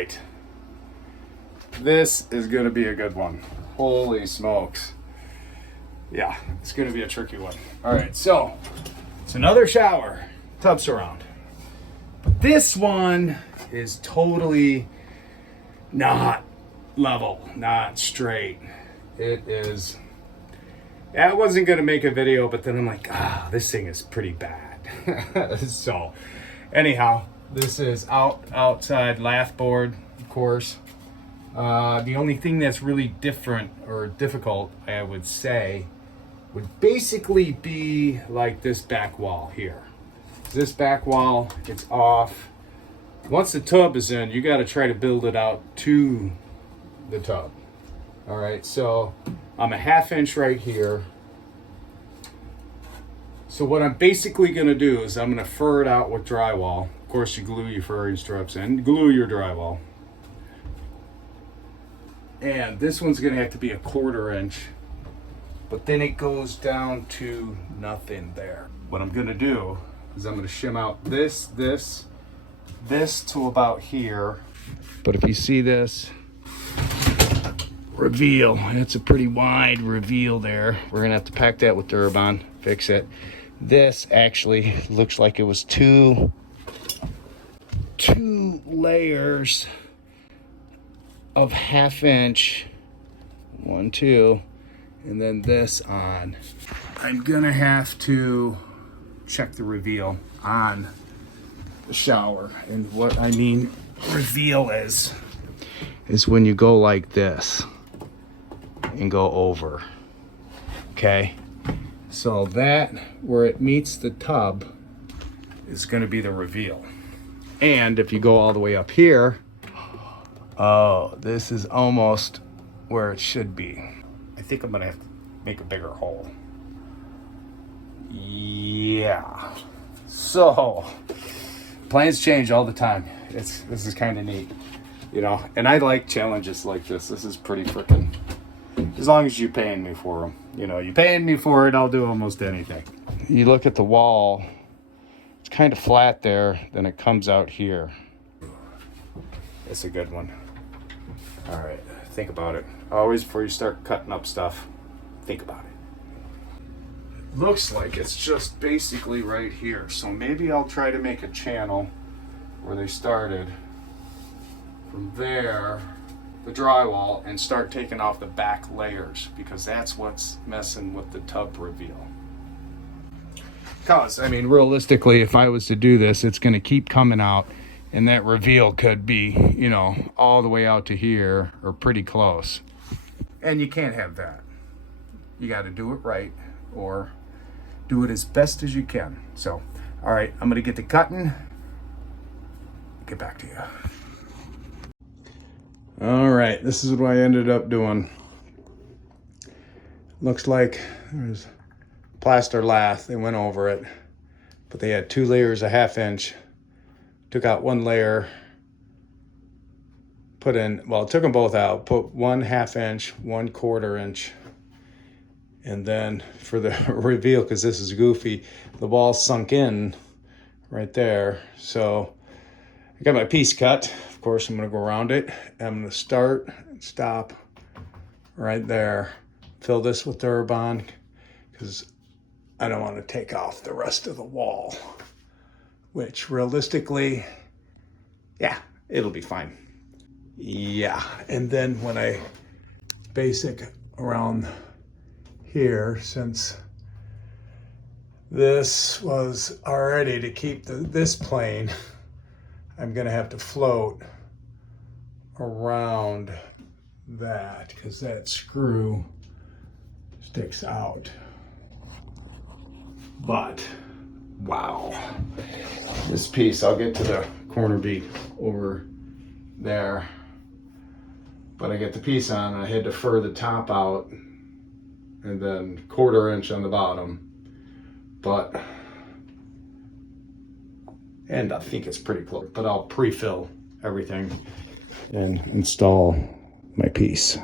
right. This is gonna be a good one. Holy smokes. Yeah, it's gonna be a tricky one. All right, so it's another shower, tub surround. But this one is totally not level, not straight. It is, I wasn't gonna make a video, but then I'm like, this thing is pretty bad. So anyhow, this is outside lath board, of course. The only thing that's really different or difficult, I would say, would basically be like this back wall here. This back wall, it's off. Once the tub is in, you got to try to build it out to the tub. All right, so I'm a 1/2 inch right here. So what I'm basically gonna do is I'm gonna fur it out with drywall. Of course, you glue your furring strips in, glue your drywall. And this one's gonna have to be a 1/4 inch, but then it goes down to nothing there. What I'm gonna do is I'm gonna shim out this to about here. But if you see this reveal, it's a pretty wide reveal there. We're gonna have to pack that with Durban, fix it. This actually looks like it was two layers of 1/2 inch, 1, 2, and then this on. I'm gonna have to check the reveal on the shower. And what I mean reveal is when you go like this and go over, okay? So that, where it meets the tub, is gonna be the reveal. And if you go all the way up here, oh, this is almost where it should be. I think I'm gonna have to make a bigger hole. Yeah. So, plans change all the time. This is kind of neat, you know. And I like challenges like this. This is pretty freaking. As long as you're paying me for them, you know, you're paying me for it, I'll do almost anything. You look at the wall, it's kind of flat there, then it comes out here. It's a good one. All right, think about it. Always before you start cutting up stuff, think about it. Looks like it's just basically right here. So maybe I'll try to make a channel where they started from there, the drywall, and start taking off the back layers, because that's what's messing with the tub reveal. Because, I mean, realistically, if I was to do this, it's going to keep coming out, and that reveal could be, you know, all the way out to here or pretty close. And you can't have that. You got to do it right, or do it as best as you can. So, all right, I'm going to get to cutting. Get back to you. All right, this is what I ended up doing. Looks like there's plaster lath. They went over it, but they had 2 layers of 1/2 inch. Took out 1 layer, put in, well, took them both out, put 1 1/2 inch, 1 1/4 inch. And then for the reveal, because this is goofy, the wall sunk in right there. So I got my piece cut. Of course, I'm gonna go around it. I'm gonna start and stop right there. Fill this with Durban, because I don't want to take off the rest of the wall, which realistically, yeah, it'll be fine. Yeah, and then when I basic around here, since this was already to keep this plane, I'm gonna have to float around that, because that screw sticks out. But wow, this piece, I'll get to the corner bead over there, but I get the piece on and I had to fur the top out and then 1/4 inch on the bottom. But, and I think it's pretty close, but I'll pre-fill everything and install my piece.